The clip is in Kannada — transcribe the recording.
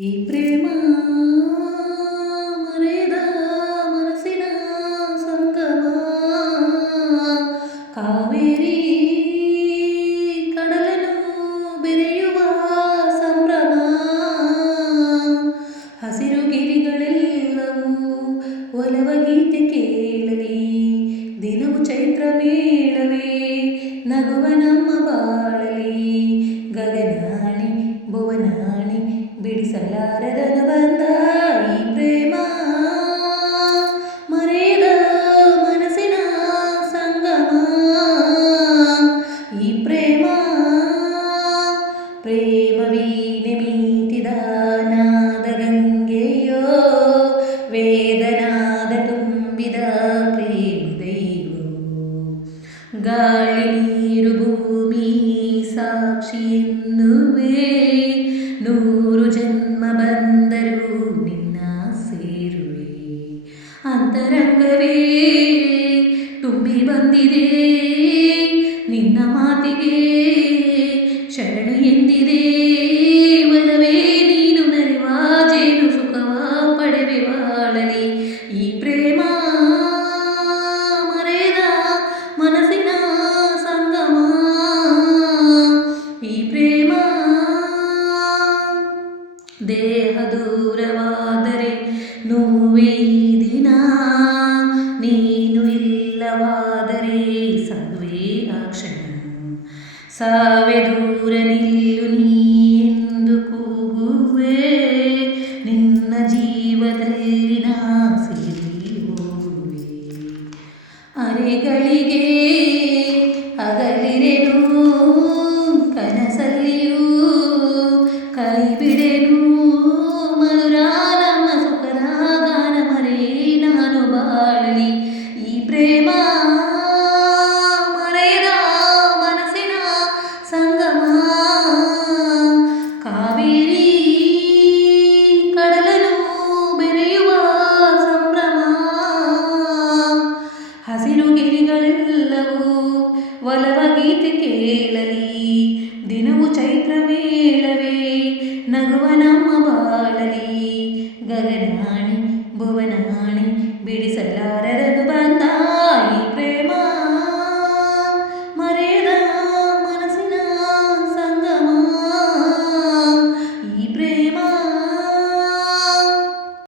ಈ ಪ್ರೇಮ ಮರೆದ ಮನಸ್ಸಿನ ಸಂಗಮ. ಕಾವೇರಿ ಕಡಲನು ಬೆರೆಯುವ ಸಂಭ್ರಮ. ಹಸಿರು ಗಿರಿಗಳೆಲ್ಲವೂ ಒಲವ ಗೀತೆ ಕೇಳಲಿ. ದಿನವು ಚೈತ್ರ ಮೇಳವೇ ನಗುವ ನಮ್ಮ ಬಾಳಲಿ. ಪ್ರೇಮ ವೀಣೆ ಮೀಟಿದ ನಾದ ಗಂಗೆಯೋ ವೇದನಾದ ತುಂಬಿದ ಪ್ರೇಮ ದೈವವು ಗಾಳಿ ನೀರು ಭೂಮಿ ಸಾಕ್ಷಿ ಎನ್ನುವೆ ನೂರು ಜನ್ಮ ಬಂದರೂ ನಿನ್ನ ಸೇರುವೆ ಅಂತರಂಗವೇ ತುಂಬಿ ಬಂದಿದೆ ದೇಹ ದೂರವಾದರೆ ನೋವೇ ದಿನ. ನೀನು ಇಲ್ಲವಾದರೆ ಸಾವೇ ಆ ಕ್ಷಣ. ಸಾವೆ ದೂರ ನಿಲ್ಲು ನೀ ಎಂದು ಕೂಗುವೆ. ನಿನ್ನ ಜೀವದಲ್ಲಿ ನಾ ಹೋಗುವೆ. ಅರೆಗಳಿಗೆ ಹಸಿರು ಗಿರಿಗಳೆಲ್ಲವೂ ಒಲವ ಗೀತೆ ಕೇಳಲಿ. ದಿನವು ಚೈತ್ರ ಮೇಳವೇ, ನಗುವ ನಮ್ಮ ಬಾಳಲಿ. ಗಗನಾಣಿ, ಭುವನಾಣಿ ಬಿಡಿಸಲಾರದು ಬಂದ